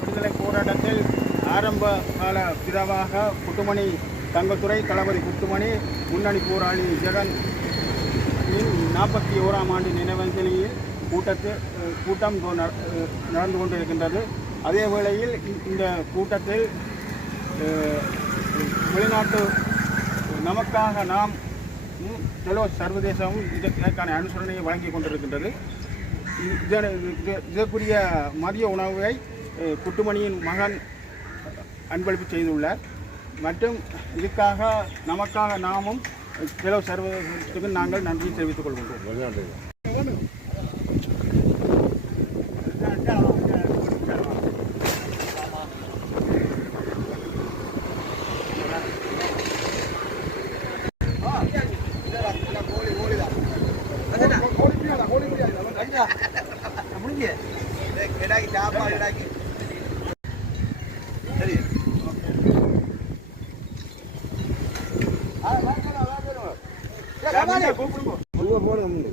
விடுதலை போராட்டத்தில் ஆரம்ப கால பிறவாக புட்டுமணி தங்கத்துறை தளபதி குத்துமணி முன்னணி போராளி ஜெகன் நாற்பத்தி ஓராம் ஆண்டு நினைவஞ்சலியில் கூட்டத்தில் கூட்டம் நட- நடந்து கொண்டிருக்கின்றது. அதே வேளையில் இந்த கூட்டத்தில் வெளிநாட்டு நமக்காக நாம் ம், செலோ சர்வதேசமும் இதற்கான அனுசரணையை வழங்கி கொண்டிருக்கின்றது. இதற்குரிய மதிய உணவை குட்டுமணியின் மகன் அன்பளிப்பு செய்துள்ளார். மற்றும் இதுக்காக நமக்காக நாமும் செலோ சர்வதேசத்துக்கு நாங்கள் நன்றி தெரிவித்துக் கொள்கின்றோம் போடுங்க